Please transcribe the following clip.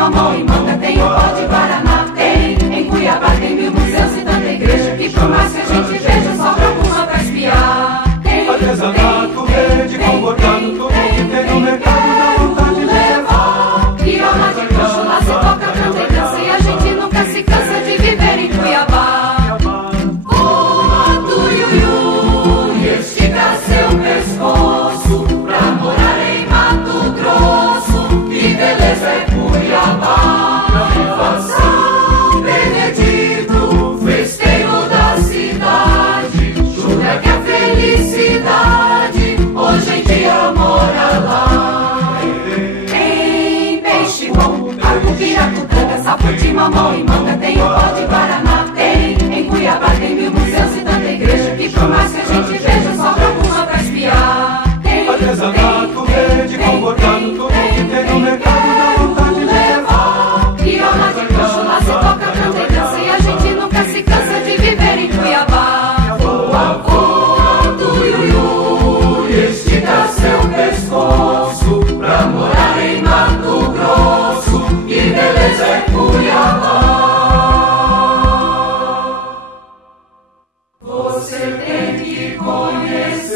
mamão e manga, tem o pó de guaraná. Em Cuiabá tem 1000 museus e tanta igreja que por mais que a gente veja, sobra alguma pra espiar. Artesanato verde com bordado, tudo que tem no mercado dá vontade de levar. Viola de coxo, lá se toca, canta e dança, e a gente nunca se cansa de viver em Cuiabá. O Tuiuiui estica seu pescoço pra morar em Mato Grosso. Que beleza é Cuiabá. São Benedito, festeiro da cidade, jura que a felicidade hoje em dia mora lá. Em Peixe-Bom, Arco-Piracutanga, sapo de mamão e manga, tem o pó de guaraná. Em Cuiabá tem 1000 museus e tanta igreja que por mais que a gente veja, sobra alguma pra espiar. Artesanato verde com bordado, tudo que tem no mercado dá vontade de levar. Viola de coxo, lá se toca, canta e dança, e a gente nunca se cansa de viver em Cuiabá. O avô do Iuiui estica seu pescoço pra morar em Mato Grosso. Que beleza é Cuiabá. Você tem que conhecer.